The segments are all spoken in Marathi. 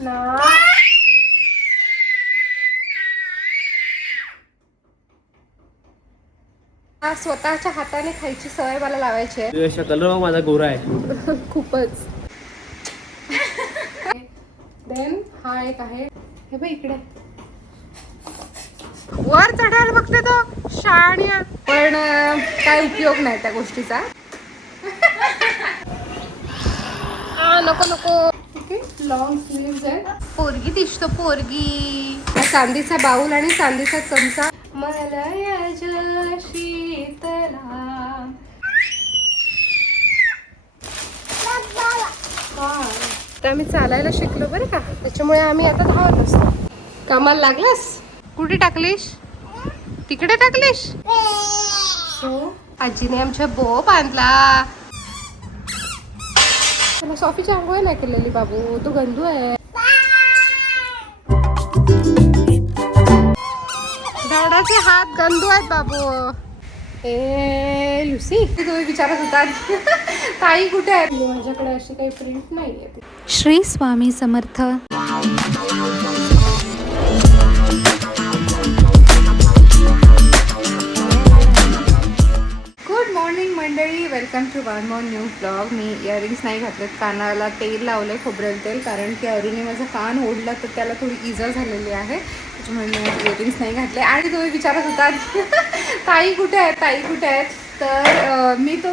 ना स्वतःच्या हाताने खायची सवय मला लावायची आहे. शकल माझा गोरा आहे. खूपच. देन हा एक आहे, हे बघ इकडे वर चढायला बघते तो शाण्या, पण काय उपयोग नाही त्या गोष्टीचा. नको नको. लॉंग स्लीव्ज आहे. पोरगी दिसतो पोरगी. चांदीचा बाऊल आणि चांदीचा चमचा. मला या शीतला. तर आम्ही चालायला शिकलो बरं का, त्याच्यामुळे आम्ही आता धावत असतो. कामाला लागलास? कुठे टाकलीस? तिकडे टाकलीस? आजीने आमच्या बो बांधला. त्याला सॉफीची आंघोळ नाही केलेली बाबू, तो गंदू आहे. झाडाचे हात गंदू आहेत बाबू. ए लुसी, तुम्ही विचारत होता ताई कुठे आहे? माझ्याकडे अशी काही प्रिंट नाहीये. श्री स्वामी समर्थ. गुड मॉर्निंग मंडळी, welcome to one more new blog. मी इयरिंग्स नाही घातलेत, कानाला तेल लावलंय खोबरेल तेल, कारण की अरुणने माझा कान ओढला तर त्याला थोडी इजा झालेली आहे, त्याच्यामुळे मी इयरिंग्स नाही घातले. आणि तुम्ही विचारत होतात ताई कुठे आहेत, ताई कुठे आहेत? तर मी तो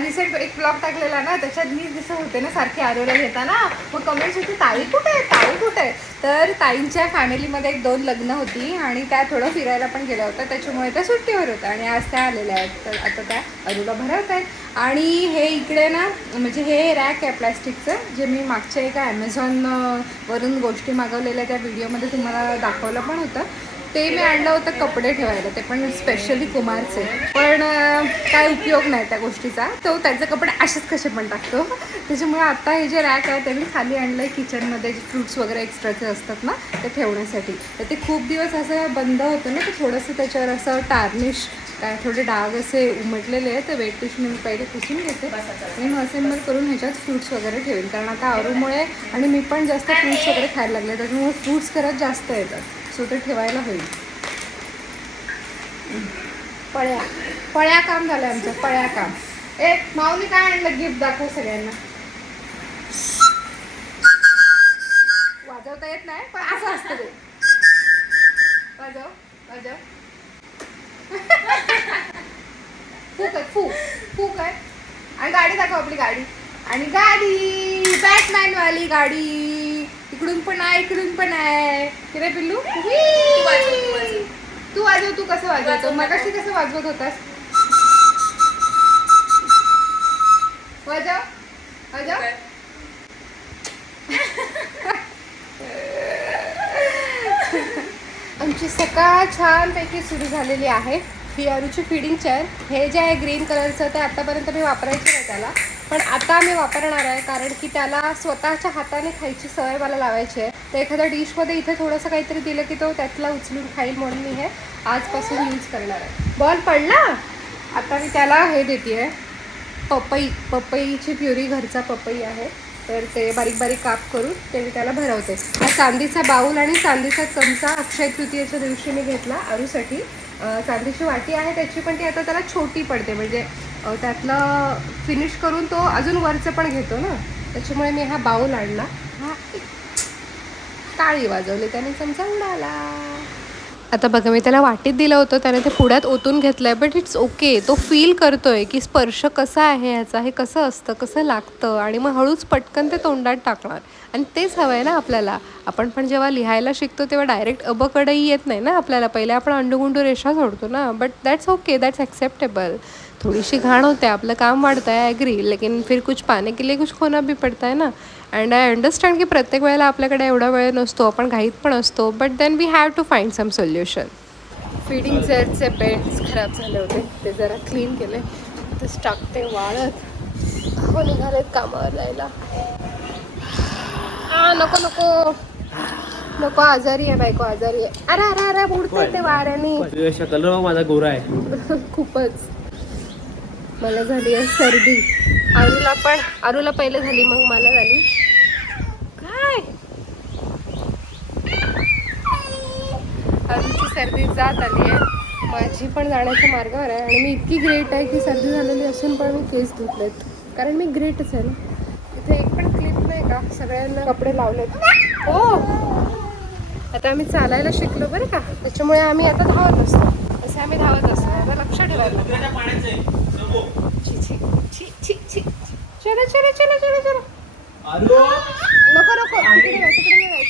रिसेंट एक ब्लॉग टाकलेला ना, त्याच्यात मी जसं होते ना सारखी आरोला घेताना, मग कमेंट्स होते ताई कुठे आहे, ताई कुठे आहे? तर ताईंच्या फॅमिलीमध्ये 1-2 लग्न होती आणि त्या थोडं फिरायला पण गेल्या होत्या, त्याच्यामुळे त्या सुट्टीवर होत्या आणि आज त्या आलेल्या आहेत. तर आता त्या अरुला भरवत आहेत. आणि हे इकडे ना, म्हणजे हे रॅक आहे प्लॅस्टिकचं, जे मी मागच्या एका ॲमेझॉनवरून गोष्टी मागवलेल्या त्या व्हिडिओमध्ये तुम्हाला दाखवलं पण होतं. ते मी आणलं होतं कपडे ठेवायला, ते पण स्पेशली कुमारचे, पण काय उपयोग नाही त्या गोष्टीचा. तो त्याचे कपडे असेच कसे पण टाकतो. त्याच्यामुळे आता हे जे रॅक आहे ते मी खाली आणलं आहे किचनमध्ये, जे फ्रूट्स वगैरे एक्स्ट्राचे असतात ना ते ठेवण्यासाठी. तर ते खूप दिवस असं बंद होतं ना, तर थोडंसं त्याच्यावर असं टार्निश काय थोडे डाग असे उमटलेले आहेत. तर वेट टिशूने मी पहिले पुसून घेते आणि मग असेंबल करून ह्याच्यात फ्रूट्स वगैरे ठेवेन, कारण आता अरूमुळे आणि मी पण जास्त फ्रूट्स वगैरे खायला लागले, त्याच्यामुळे फ्रूट्स करत जास्त येतात, सो ते ठेवायला होईल. पळ्या काम झालं आमचं, पळ्या काम. माऊली काय आणलं गिफ्ट दाखव सगळ्यांना. वाजवता येत नाही पण असं असतं ते. वाजव वाजव. फूक आहे. आणि गाडी दाखव आपली गाडी. आणि गाडी बॅटमॅन वाली गाडी. इकडून पण आहे, इकडून पण आहे. किरे पिल्लू तू वाजव. तू कसं वाजवतो? मगाशी कसं वाजवत होतास? वाजव वाजव. आमची सकाळ छानपैकी सुरू झालेली आहे. ही अरूची फीडिंग चेअर. हे जे आहे ग्रीन कलरचं, ते आतापर्यंत मी वापरायची नाही त्याला, पण आता मी वापरणार आहे, कारण की त्याला स्वतःच्या हाताने खायची सवय मला लावायची आहे. तर एखाद्या डिशमध्ये इथे थोडंसं काहीतरी दिलं की तो त्यातला उचलून खाईल, म्हणून मी हे आजपासून यूज करणार आहे. बॉल पडला. आता मी त्याला हे देते आहे पपईची प्युरी, घरचा पपई आहे, तर ते बारीक बारीक काप करून ते मी त्याला भरवते. हा चांदीचा बाऊल आणि चांदीचा चमचा अक्षय तृतीयेच्या दिवशी मी घेतला अरूसाठी. चांदीची वाटी आहे त्याची, पण ती आता त्याला छोटी पडते, म्हणजे त्यातलं फिनिश करून तो अजून वरचं पण घेतो ना, त्याच्यामुळे मी हा बाऊल आणला. हा टाळी वाजवली त्याने, चमचा उडाला. आता बघा, मी त्याला वाटीत दिलं होतं, त्याने ते पुढ्यात ओतून घेतलं आहे, बट इट्स ओके. तो फील करतोय की स्पर्श कसा आहे ह्याचा, हे कसं असतं, कसं लागतं, आणि मग हळूच पटकन ते तोंडात टाकणार. आणि तेच हवं आहे ना आपल्याला. आपण पण जेव्हा लिहायला शिकतो तेव्हा डायरेक्ट अबकडंही येत नाही ना आपल्याला, पहिले आपण अंडुगुंडू रेषा सोडतो ना, but that's okay, that's acceptable. थोडीशी घाण होते, आपलं काम वाढतं आहे, ॲग्री, लेकिन फिर कुछ पाने के लिए कुछ खोना भी पडता है ना. अँड आय अंडरस्टँड की प्रत्येक वेळेला आपल्याकडे एवढा वेळ नसतो, आपण घाईत पण असतो, but then we have to find some solution. Feeding चेअरचे बेड्स खराब झाले होते, ते जरा क्लीन केले, तेच टाकते वाळत. हो, निघालेत कामावर जायला. नको नको नको, आजारी आहे बायको, आजारी आहे. अरे अरे अरे उडते ते वाऱ्याने. शकल माझा गोरा आहे. खूपच. मला झाली आहे सर्दी. अरूला पहिले झाली, मग मला झाली. काय सर्दी जात आली आहे. माझी पण जाण्याच्या मार्गावर आहे आणि मी इतकी ग्रेट आहे की सर्दी झालेली असून पण मी केस धुतलेत, कारण मी ग्रेटच आहे ना. इथे एक पण क्लिप नाही का, सगळ्यांना कपडे लावलेत. हो, आता आम्ही चालायला शिकलो बरं का, त्याच्यामुळे आम्ही आता धावत असतो. असं आम्ही धावत असतो, आता लक्ष ठेवायला. छी छी छी छी छी. चलो चलो चलो चलो चलो. नको नको, तिकडे नाही, तिकडे नाही.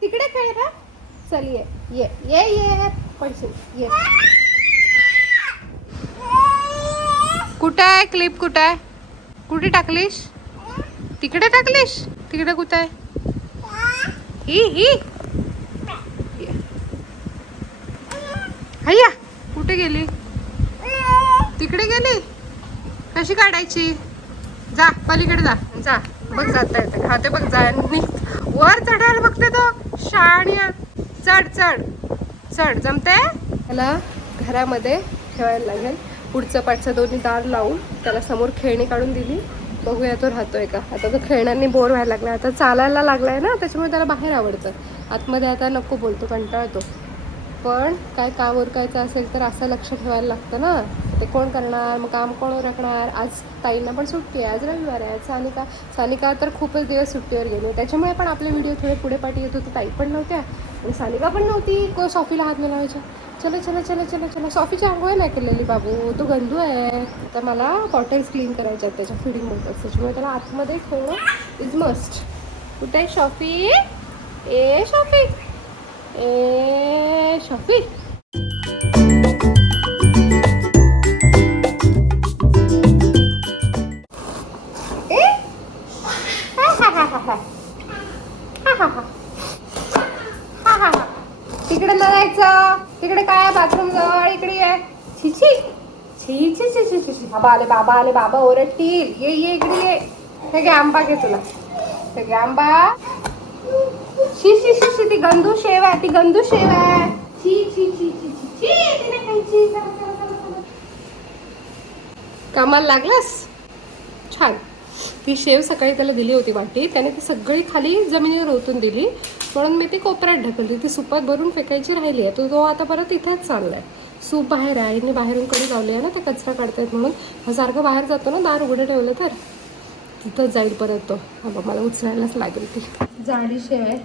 तिकडे खेळ ना. चल ये ये ये ये पडशील ये. कुठं आहे क्लिप? कुठं आहे? कुठे टाकलीस? तिकडे टाकलीस? तिकडे कुठं आहे? ही हैया कुठे गेली? तिकडे गेली. कशी काढायची? जा पलीकडे जा. जा बघ, जाता येते. खाते बघ. जा वर चढायला बघते तो शाण्या. चढ चढ चढ. जमते. त्याला घरामध्ये ठेवायला लागेल. पुढचं पाठचं दोन्ही दार लावून त्याला समोर खेळणी काढून दिली. बघूया तो राहतोय का. आता तो खेळण्यांनी बोर व्हायला लागला. आता चालायला लागलाय ना, त्याच्यामुळे त्याला बाहेर आवडतं. आतमध्ये आता नको बोलतो, कंटाळतो. पण काय काम उरकायचं असेल तर असं लक्ष ठेवायला लागतं ना. ते कोण करणार, मग काम कोण उरकणार. आज ताईंना पण सुट्टी आहे, आज रविवार आहे. सानिका तर खूपच दिवस सुट्टीवर गेली, त्याच्यामुळे पण आपले व्हिडिओ थोडे पुढे पाठी येत होते. ताई पण नव्हत्या आणि सानिका पण नव्हती. सॉफीला हात नाही लावायच्या. चलो चलो चलो चलो चलो. सॉफीची आंघोळ नाही केलेली बाबू, तो गंदू आहे. तर मला बॉटल्स क्लीन करायच्या आहेत त्याच्या फिडिंग बॉटल्स, त्याच्यामुळे त्याला आतमध्ये ठेवणं इज मस्ट. कुठे आहे शॉफी? ए शॉफी, ए शॉफी. तिकडे न जायचं. तिकडे काय बाथरूम जवळ. इकडे आहे. छी छी छी छी छी छी छी. बाबा आले, बाबा आले. बाबा ओरडतील. ये ये इकडे ये. हे घे आंबा, घे तुला. हे घे आंबा. शी शी शी शी. ती गंदू शेव आहे, ती गंदू शेव आहे. छी छी छी छी छी छी. तिने खायची. कामाला लागलास. छान. ती शेव सकाळी त्याला दिली होती वाटी, त्याने ती सगळी खाली जमिनीवर ओतून दिली, म्हणून मी ती कोपऱ्यात ढकलली. ती सुपात भरून फेकायची राहिली आहे. तो आता परत इथेच चाललाय. सूप बाहेर आहे आणि बाहेरून कडे लावली आहे ना, ते कचरा काढतायत म्हणून. हा सारखं बाहेर जातो ना, दार उघडं ठेवलं तर तिथंच जाईल परत तो. हा बघ, मला उचलायलाच लागेल. ती जाडी शेव आहे,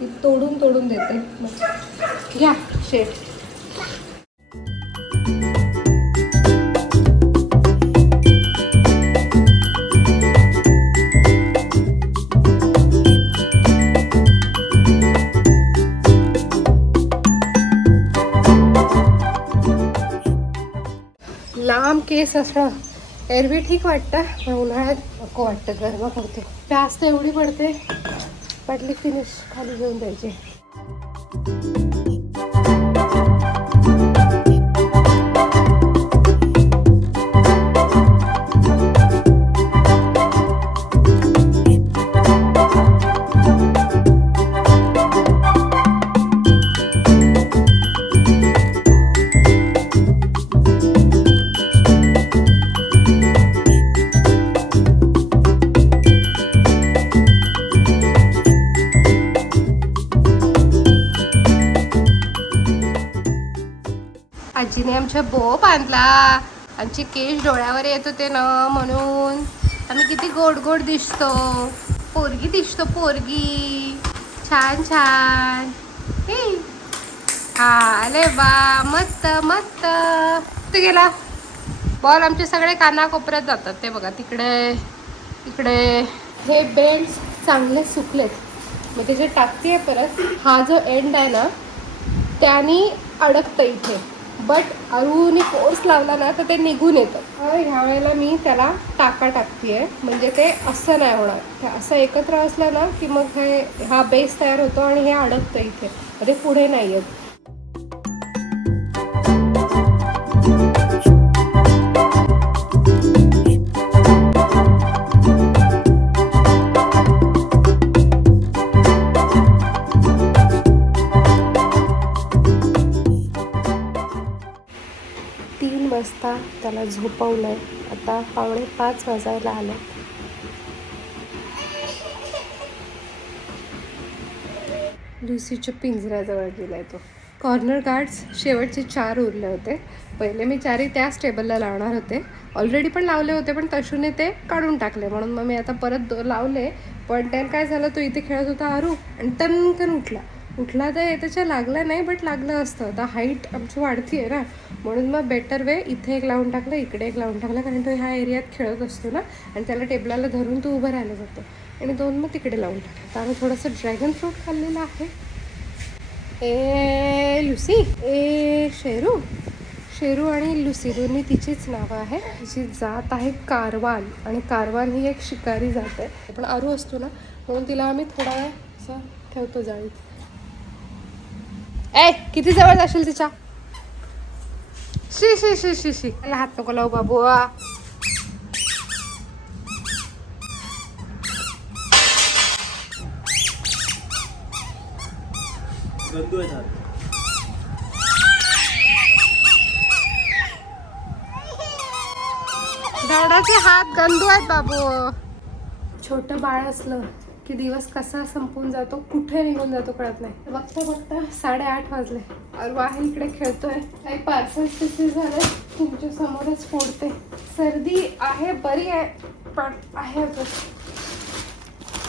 ती तोडून तोडून देते. घ्या शेव. लांब केस असणं एरवी ठीक वाटतं, पण उन्हाळ्यात नको वाटतं. गरम पडते, प्यास तर एवढी पडते. पडली फिनिश खाली घेऊन द्यायची. आजीने आमच्या बो बांधला. आमचे केस डोळ्यावर येत होते ना, म्हणून आम्ही किती गोड गोड दिसतो. पोरगी दिसतो, पोरगी. छान छान. आले बा, मस्त मस्त. कुठे गेला बॉल? आमचे सगळे कानाकोपऱ्यात जातात. ते बघा तिकडे इकडे. हे बेल्ट चांगले सुकलेत, मग त्याचे टाकते परत. हा जो एंड आहे ना, त्याने अडकतं इथे. बट अरुनी फोर्स लावला ना तर ते निघून येतं. ह्या वेळेला मी त्याला टाका टाकते, म्हणजे ते असं नाही होणार. ते असं एकत्र असलं ना की मग हा बेस तयार होतो आणि हे अडकतं इथे, ते पुढे नाही येत. वाजता त्याला झोपवलंय. आता 4:45 वाजायला आलं. लुसीच्या पिंजऱ्याजवळ गेलाय तो. कॉर्नर गार्ड्स शेवटचे 4 उरले होते. पहिले मी 4ही त्याच टेबलला लावणार होते. ऑलरेडी पण लावले होते, पण तशूने ते काढून टाकले. म्हणून मग मी आता परत लावले. पण त्याला काय झालं, तो इथे खेळत होता आरू आणि टनकन उठला तर त्याच्या लागला नाही, बट लागलं असतं. आता हाईट आमची वाढती आहे ना, म्हणून मग बेटर वे इथे एक लावून टाकलं, इकडे एक लावून टाकलं, कारण तो ह्या एरियात खेळत असतो ना आणि त्याला टेबलाला धरून तो उभं राहिलं जातं. आणि 2 मग तिकडे लावून टाकलं. तर आम्ही थोडंसं ड्रॅगन फ्रूट खाल्लेलं आहे. ए लुसी, ए शेरू आणि लुसी दोन्ही तिचीच नावं आहे. तिची जात आहे कारवान, आणि कारवान ही एक शिकारी जात आहे. पण आरू असतो ना, म्हणून तिला आम्ही थोडा वेळ असं ठेवतो जाळीत. किती जवळ जाशील तिच्या? शी शी शी शी शी, मला हात नको लावू बाबू. गंदू आहेत हात. दादाचे हात गंदू आहेत बाबू. छोटं बाळ असलं की दिवस कसा संपून जातो, कुठे निघून जातो कळत नाही. बघता बघता 8:30 वाजले. अरू आहे इकडे खेळतोय. काही पार्सल्स रिसीव झाले, तुमच्या समोरच फोडते. सर्दी आहे, बरी आहे, पण आहे अजून.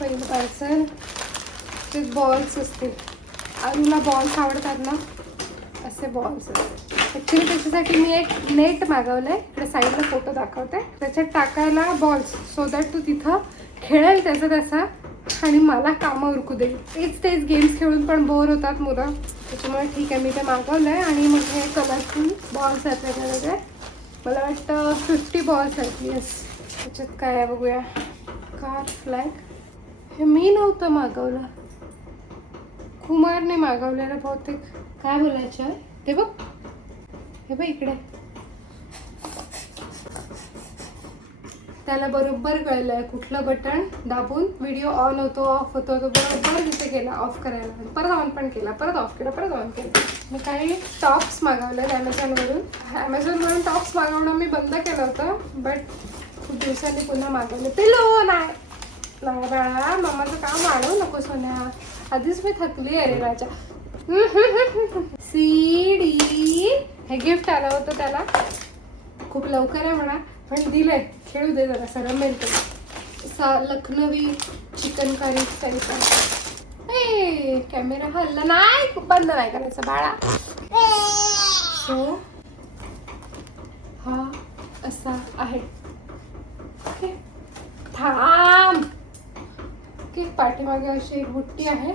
पहिलं पार्सल ते बॉल्स असतील. अरूला बॉल्स आवडतात ना, असे बॉल्स असतात. ॲक्च्युली त्याच्यासाठी मी एक नेट मागवलं आहे. इकडे साईडला फोटो दाखवते. त्याच्यात टाकायला बॉल्स, सो दॅट तो तिथं खेळेल त्याचा आणि मला कामं उरकू देईल. तेच गेम्स खेळून पण बोर होतात मुलं, त्याच्यामुळे ठीक आहे मी ते मागवलं आहे. आणि मग हे कलरफुल बॉल्स आहेत त्याच्यामध्ये. मला वाटतं 50 बॉल्स आहेत. येस, त्याच्यात काय आहे बघूया. कार फ्लॅग, हे मी नव्हतं मागवलं, कुमारने मागवलेलं बहुतेक. काय बोलायचं आहे ते बघ, हे बघ इकडे. त्याला बरोबर कळलंय कुठलं बटन दाबून व्हिडिओ ऑन होतो ऑफ होतो. तो बरोबर तिथे केला ऑफ करायला, परत ऑन पण केला, परत ऑफ केला, परत ऑन केला. मी काही टॉप्स मागवले ॲमेझॉनवरून टॉप्स मागवणं मी बंद केलं होतं, बट खूप दिवसांनी पुन्हा मागवले. पिलो नाही बाळा, मम्माचं काम वाढवू नको सोन्या, आधीच मी थकली आहे रे राजा. सीडी, हे गिफ्ट आलं होतं त्याला, खूप लवकर आहे म्हणा, पण दिलंय. खेळू दे जरा, सरम मिळतो. लखनवी चिकनकारी टाईप. कॅमेरा हल्ला नाही, बंद नाही करायचा बाळा. सो हा असा आहे. ओके, थांब. ओके, पाठीमागे अशी एक बुट्टी आहे.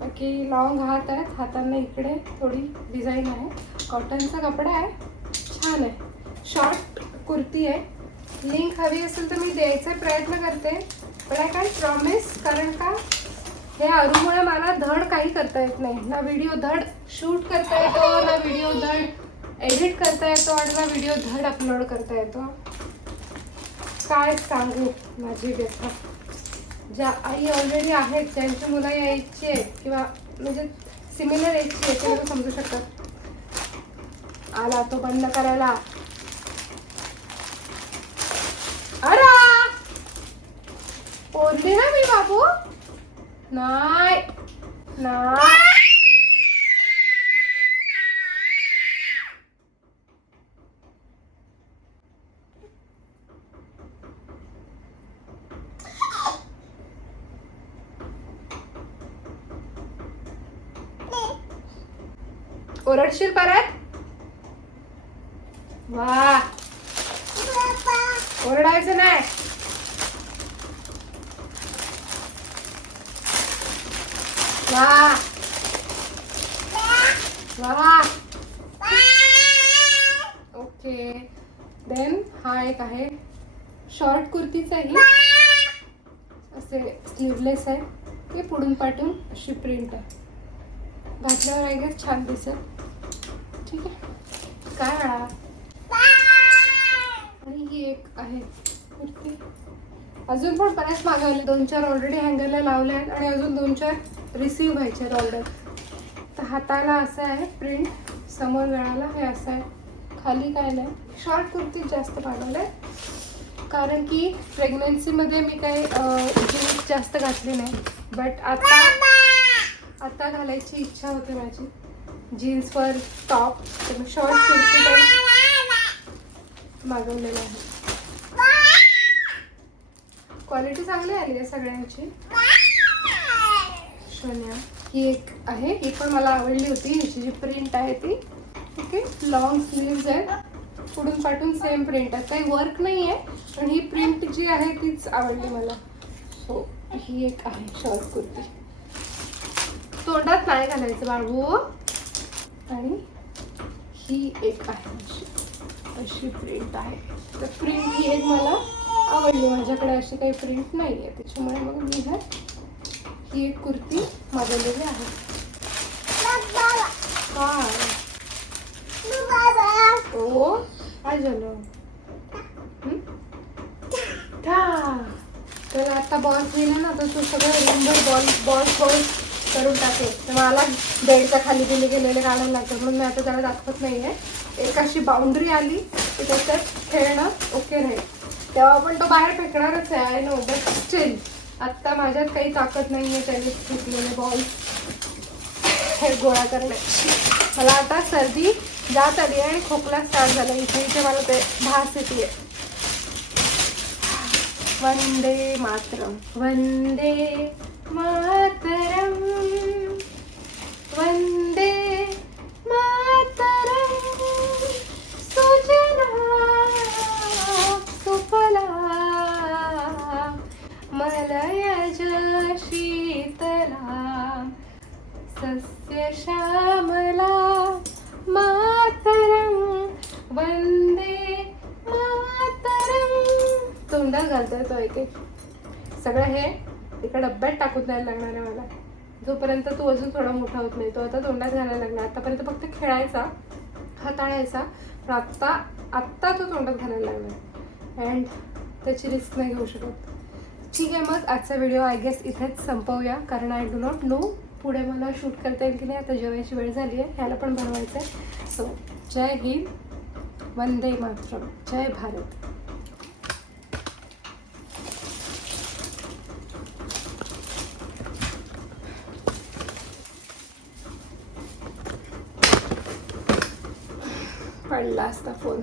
बाकी लॉंग हात आहेत, हातांना इकडे थोडी डिझाईन आहे. कॉटनचा कपडा आहे, छान आहे. शॉर्ट कुर्ती आहे. लिंक हवी असेल तर मी द्यायचा प्रयत्न करते, पण आय कॅन्ट प्रॉमिस. कारण का, हे अरूमुळे मला धड काही करता येत नाही. ना व्हिडिओ धड शूट करता येतो, ना व्हिडिओ धड एडिट करता येतो, आणि ना व्हिडिओ धड अपलोड करता येतो. काय सांगू माझी व्यथा. ज्या आई ऑलरेडी आहेत, ज्यांची मुलं यायची आहेत किंवा म्हणजे सिमिलर एजची आहे, ते मला समजू शकतात. आला तो बंद करायला. अरे बोलली ना मी बाबू, नाही नाही. ओरडशील परत? वा, ओरडायचं नाही. वा वा. ओके, देन हा एक आहे शॉर्ट कुर्तीचाही, असे स्लीवलेस आहे. ते पुढून पाठून अशी प्रिंट आहे. घातल्यावर आहे का छान दिसत. ठीक आहे, काय म्हणा. आणि ही एक आहे कुर्ती. अजून पण बऱ्याच मागवले, 2-4 ऑलरेडी हँगरला लावले आहेत, आणि अजून 2-4 रिसीव्ह व्हायचे आहेत ऑर्डर. तर हाताला असं आहे प्रिंट, समोर गळाला हे असं आहे, खाली काय नाही. शॉर्ट कुर्तीच जास्त मागवले, कारण की प्रेग्नन्सीमध्ये मी काही जीन्स जास्त घातली नाही. बट आता घालायची इच्छा होते माझी जीन्सवर टॉप, तर मी शॉर्ट कुर्ती टाईप मागवलेला आहे. क्वालिटी चांगली आली आहे सगळ्यांची. सोन्या ही एक आहे, ही पण मला आवडली होती. हिची जी प्रिंट आहे ती ठीक आहे, लॉंग स्लीव्ज आहेत, पुढून पाठून सेम प्रिंट आहे, काही वर्क नाही आहे, पण ही प्रिंट जी आहे तीच आवडली मला. सो ही एक आहे शॉर्ट कुर्ती. तोंडात नाही घालायचं बाळू. आणि ही एक आहे अशी प्रिंट आहे. तर प्रिंट ही एक मला आवडली, माझ्याकडे अशी काही प्रिंट नाही आहे, त्याच्यामुळे मग मी ही एक कुर्ती मागवलेली आहे. ओ काय झालं? तर आता बॉल्स दिले ना, तर तू सगळं रूमवर बॉल्स करून टाकेल. तर मला बेडच्या खाली दिले गेलेले काढायला लागतात, म्हणून मी आता त्याला दाखवत नाही आहे. एक अशी बाउंड्री आली की त्याच्यात खेळणं ओके राहील. तेव्हा पण तो बाहेर फेकणारच आहे नो, बट स्टील आत्ता माझ्यात काही ताकद नाही आहे त्याने फेकलेले बॉल हे गोळा करण्याची. मला आता सर्दी जात आली आणि खोकला स्टार्ट झाला. इथे मला ते भास येते. वंदे मातरम वंदे मातरम वंदे मातरम सुजला सुफला मलयज शीतला सस्य श्यामला मातरम वंदे मातरम. तोंडात घालता येतो एक एक. सगळं हे एका डब्यात टाकून द्यायला लागणार आहे मला, जोपर्यंत तू अजून थोडा मोठा होत नाही. तो आता तोंडात घालायला लागला. आतापर्यंत फक्त खेळायचा, हाताळायचा, पण आत्ता तो तोंडात घालायला लागला अँड त्याची रिस्क नाही घेऊ शकत. ठीक आहे, मग आजचा व्हिडिओ आय गेस इथेच संपवूया, कारण आय डू नॉट नो पुढे मला शूट करता येईल की नाही. आता जेवायची वेळ झाली आहे, ह्याला पण बनवायचं आहे. सो जय हिंद, वंदे मातरम, जय भारत. पडला असता फोन.